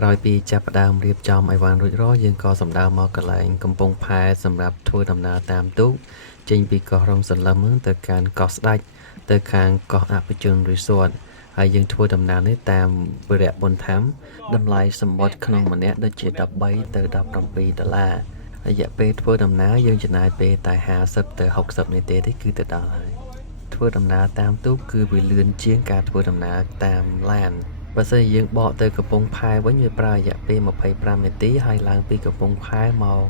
ក្រោយពីចាប់ផ្ដើមរៀបចំអីវ៉ាន់រួចរាល់យើងក៏សម្ដៅមកកន្លែងកំពង់ផែសម្រាប់ធ្វើដំណើរតាមទូកចេញពីកោះរំសន្លឹមទៅកាន់កោះស្ដេចទៅខាងកោះអភិជន Resort ហើយយើងធ្វើដំណើរនេះតាមវិរៈបុណ្យធម្មតម្លៃសម្បត្តិក្នុងម្នាក់ដូចជា13ទៅ$17រយៈពេលធ្វើដំណើរយើងចំណាយពេលតែ50ទៅ60នាទីទេគឺទៅដល់ហើយធ្វើដំណើរតាមទូកគឺវាលឿនជាងការធ្វើដំណើរតាមឡានបើសិនជាយើងបកទៅកំពង់ផែវិញវាប្រើរយៈពេល25នាទីហើយឡើងពីកំពង់ផែមក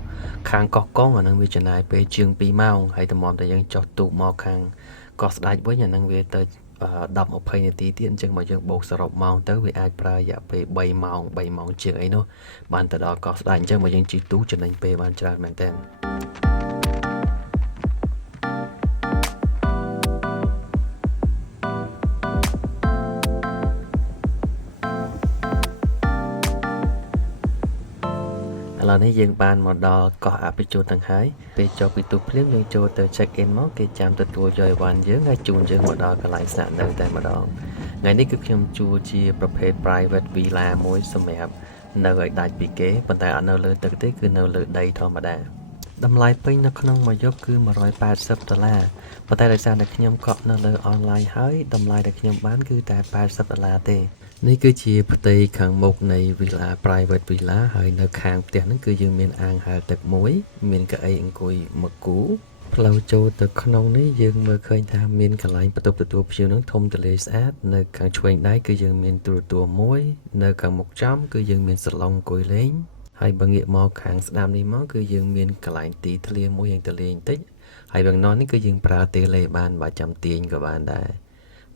ខាងកោះកុងអានឹងវាចំណាយពេលជាង2ម៉ោងហើយតម្រាំតែយើងចុះទូកមកខាងកោះស្ដេចវិញអានឹងវាទៅ10-20នាទីទៀតអញ្ចឹងមកយើងបូកសរុបម៉ោងទៅវាអាចប្រើរយៈពេល3ម៉ោងជាងអីនោះបានទៅដល់កោះស្ដេចអញ្ចឹងមកយើងជិះទូកចំណេញពេលបានច្រើនមែនទែនឥឡូវនេះយើងបានមកដល់កោះអភិជនទាំងហើយពេលចុះពីទូកភ្លាមយើងចូលទៅ check in មកគេចាំទទួលយកអីវ៉ាន់យើងហើយជូនយើងមកដល់កន្លែងស្នាក់នៅតែម្ដងថ្ងៃនេះគឺខ្ញុំជួលជាប្រភេទ private villa មួយសម្រាប់នៅឲ្យដាច់ពីគេប៉ុន្តែអត់នៅលើទឹកទេគឺនៅលើដីធម្មតាតម្លៃពេញនៅក្នុងមួយយប់គឺ$180ប៉ុន្តែដោយសារតែខ្ញុំកក់នៅលើ online ហើយតម្លៃដែលខ្ញុំបានគឺតែ$80ទេនេះគឺជាផ្ទៃខាងមុខនៃ villa private villa ហើយនៅខាងផ្ទះហ្នឹងគឺយើងមានអាងហែលទឹកមួយមានកៅអីអង្គុយមួយគូផ្លូវចូលទៅក្នុងនេះយើងមើលឃើញថាមានកន្លែងបន្ទប់ទទួលភ្ញៀវនឹងធំទូលាយស្អាតនៅខាងឆ្វេងដៃគឺយើងមានទូរទស្សន៍មួយនៅខាងមុខចំគឺយើងមានសាឡុងអង្គុយលេងហើយបើងាកមកខាងស្ដាំនេះមកគឺយើងមានកន្លែងទីធ្លាមួយយ៉ាងទូលាយបន្តិចហើយបើណោះនេះគឺយើងប្រើតេឡេបានបើចាំទាញក៏បានដែរ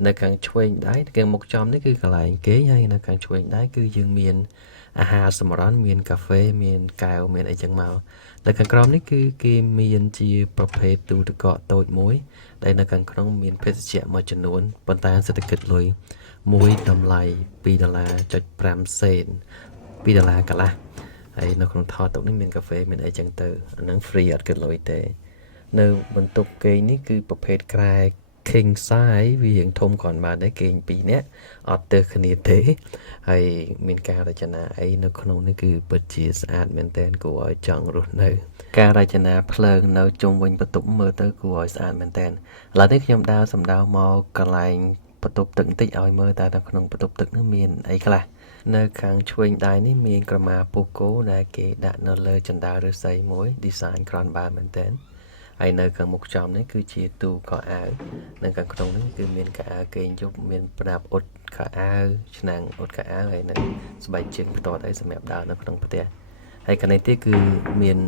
នៅខាងឆ្វេងដៃខាងមុខចំនេះគឺកន្លែងគេងហើយនៅខាងឆ្វេងដៃគឺយើងមានអាហារសម្រន់មានកាហ្វេមានកែវមានអីចឹងមកនៅខាងក្រោមនេះគឺគេមានជាប្រភេទទូទឹកកកតូចមួយដែលនៅខាងក្នុងមានភេសជ្ជៈមួយចំនួនប៉ុន្តែសេដ្ឋកិច្ចលុយមួយតម្លៃ$2.5សេន$2កន្លះហើយនៅក្នុងថតតុកនេះមានកាហ្វេមានអីចឹងទៅអាហ្នឹង free អត់គិតលុយទេនៅបន្ទប់គេងនេះគឺប្រភេទក្រែking size វារៀងធំគ្រាន់បានដែរគេ2នាក់អត់ទៅគ្នាទេហើយមានការរចនាអីនៅក្នុងនេះគឺពិតជាស្អាតមែនទែនគួរឲ្យចង់រស់នៅការរចនាភ្លើងនៅជុំវិញបន្ទប់មើលទៅគួរឲ្យស្អាតមែនទែនឥឡូវនេះខ្ញុំដើរសម្ដៅមកកន្លែងបន្ទប់ទឹកបន្តិចឲ្យមើលតើនៅក្នុងបន្ទប់ទឹកនេះមានអីខ្លះនៅខាងឆ្វេងដៃនេះមានក្រមាពូកូដែលគេដាក់នៅលើជណ្ដើរឫស្សីមួយ design ក្រន់បានមែនទែនហើយនៅខាងមុខចំនេះគឺជាទូកៅអៅនៅខាងក្នុងនេះគឺមានកៅអៅគេងយប់មានប្រដាប់អ៊ុតកៅអៅឆ្នាំងអ៊ុតកៅអៅហើយនឹងស្បែកជើងផ្ទាត់អីសម្រាប់ដើរនៅក្នុងផ្ទះហើយកន្លែងទៀតគឺមាន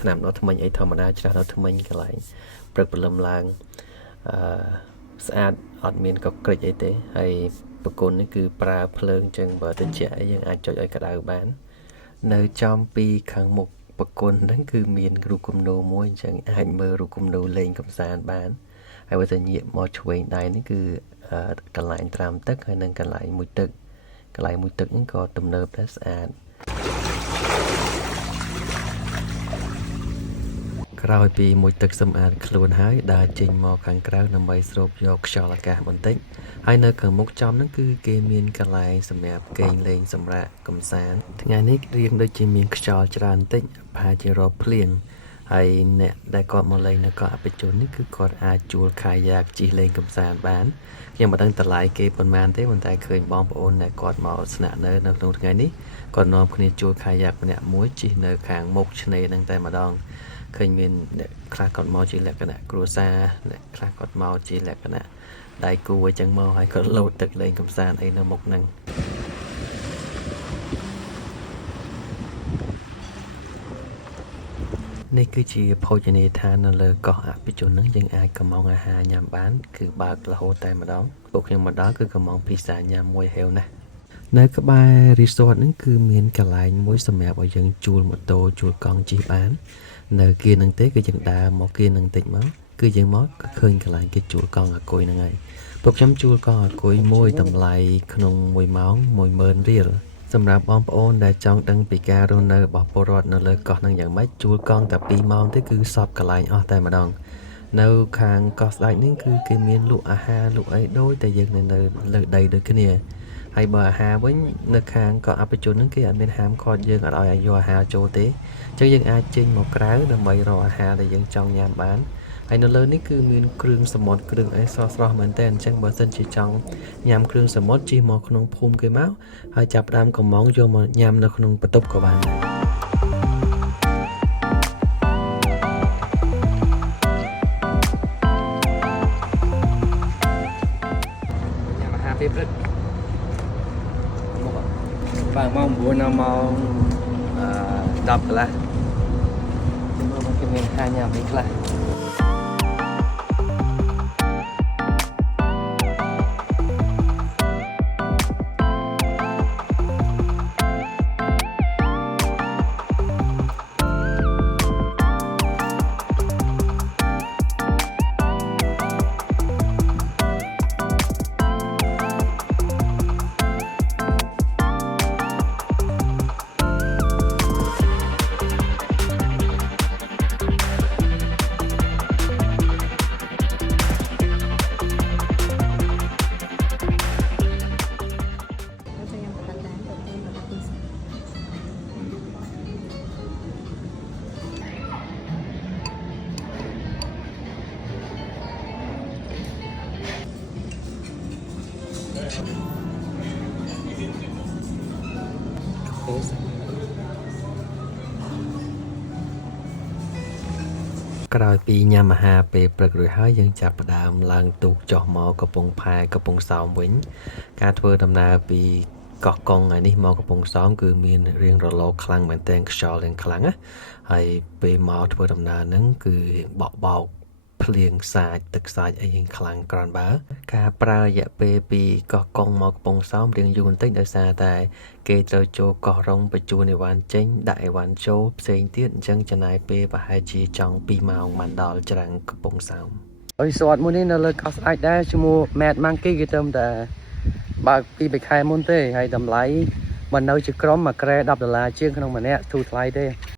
ថ្នាំដុសធ្មេញអីធម្មតាច្រាស់ដុសធ្មេញកន្លែងព្រឹកព្រលឹមឡើងស្អាតអត់មានកក្រិចអីទេហើយប្រគុណនេះគឺប្រើភ្លើងចឹងបើត្រជាក់អីយើងអាចចុចឲ្យក្តៅបាននៅចំពីខាងមុខប្រគុណហ្នឹងគឺមានរូបគំនូរមួយអញ្ចឹងអាចមើលរូបគំនូរលេងកម្សាន្តបានហើយបើតែញាក់មកឆ្វេងដៃនេះគឺកន្លែងត្រាំទឹកហើយនិងកន្លែងមួយទឹកហ្នឹងក៏ទំនើបដែរស្អាតក្រោយពីមួយទឹកសម្អាតខ្លួនហើយដើរចេញមកខាងក្រៅដើម្បីស្រូបយកខ្យល់អាកាសបន្តិចហើយនៅខាងមុខចំហ្នឹងគឺគេមានកន្លែងសម្រាប់គេងលេងសម្រាប់កម្សាន្តថ្ងៃនេះរៀងដូចជាមានខ្យល់ច្រើនបន្តិចប្រហែលជារកភ្លៀងហើយអ្នកដែលគាត់មកលេងនៅកោះអភិជននេះគឺគាត់អាចជួលខាយ៉ាកជិះលេងកម្សាន្តបានខ្ញុំមិនដឹងតម្លៃគេប៉ុន្មានទេប៉ុន្តែឃើញបងប្អូនដែលគាត់មកស្នាក់នៅក្នុងថ្ងៃនេះគាត់នាំគ្នាជួលខាយ៉ាកម្នាក់មួយជិះនៅខាងមុខឆ្នេរហ្នឹងតែម្ដងឃើញមានអ្នកខ្លះគាត់មកជាលក្ខណៈគ្រួសារអ្នកខ្លះគាត់មកជាលក្ខណៈដៃគូអញ្ចឹងមកហើយគាត់លោតទឹកលេងកម្សាន្តអីនៅមុខហ្នឹងនេះគឺជាភោជនីយដ្ឋាននៅលើកោះអភិជនហ្នឹងយើងអាចកំងអាហារញ៉ាំបានគឺបើករហូតតែម្ដងពួកខ្ញុំមកដល់គឺកំងពិសាញ៉ាំមួយហេវណាស់នៅក្បែរ resort ហ្នឹងគឺមានកន្លែងមួយសម្រាប់ឲ្យយើងជួលម៉ូតូជួលកង់ជិះបាននៅគៀនហ្នឹងទេគឺយើងដើរមកគៀនហ្នឹងតិចមកគឺយើងមកឃើញកន្លែងគេជួលកង់អាគុយហ្នឹងហើយពួកខ្ញុំជួលកង់អាគុយមួយតម្លៃក្នុង1ម៉ោង10000រៀលសម្រាប់បងប្អូនដែលចង់ដឹងពីការរស់នៅរបស់ពលរដ្ឋនៅលើកោះហ្នឹងយ៉ាងម៉េចជួលកង់តែ2ម៉ោងទេគឺសពកន្លែងអស់តែម្ដងនៅខាងកោះស្ដេចនេះគឺគេមានលក់អាហារលក់អីដូចតែយើងនៅលើដីដូចគ្នា ហើយបើអាហារវិញនៅខាងក៏អបជនហ្នឹងគេអត់មានហាមឃាត់យើងអត់ឲ្យយកអាហារចូលទេអញ្ចឹងយើងអាចចេញមកក្រៅដើម្បីរកអាហារដែលយើងចង់ញ៉ាំបានហើយនៅលើនេះគឺមានគ្រឿងសមុទ្រគ្រឿងអីស្រស់ៗមែនតើអញ្ចឹងបើសិនជាចង់ញ៉ាំគ្រឿងសមុទ្រជិះមកក្នុងភូមិគេមកហើយចាប់ផ្ដើមកំងយកមកញ៉ាំនៅក្នុងបន្ទប់ក៏បានដែរញ៉ាំអាហារពេលព្រឹកបាទម៉ោង9ដល់ម៉ោង10កន្លះជំនួសមកគេមានអាហារញ៉ាំអីខ្លះក្រោយពីញ៉ាំអាហារពេលព្រឹករួចហើយយើងចាប់ផ្ដើមឡើងទូកចុះមកកំពង់ផែកំពង់សោមវិញការធ្វើដំណើរពីកោះកុងថ្ងៃនេះមកកំពង់សោមគឺមានរៀងរលកខ្លាំងមែនទែនខ្យល់រៀងខ្លាំងណាហើយពេលមកធ្វើដំណើរហ្នឹងគឺរៀងបក់បោកភ្លៀងសាចទឹកសាចអីរៀងខ្លាំងក្រាន់បើការប្រើរយៈពេលពីកោះកុងមកកំពង់សោមរៀងយូរបន្តិចដោយសារតែគេត្រូវចូលកោះរុងបញ្ជូនអីវ៉ាន់ចេញដាក់អីវ៉ាន់ចូលផ្សេងទៀតអញ្ចឹងចំណាយពេលប្រហែលជាចង់2ម៉ោងបានដល់ច្រាំងកំពង់សោមអុយសតមួយនេះនៅលើកោះស្អែកដែរឈ្មោះ Mad Monkey គេទៅតែបើកពី3ខែមុនទេហើយតម្លៃមិននៅជាក្រុមមួយក្រែ$10ជាងក្នុងម្នាក់ទូថ្លៃទេ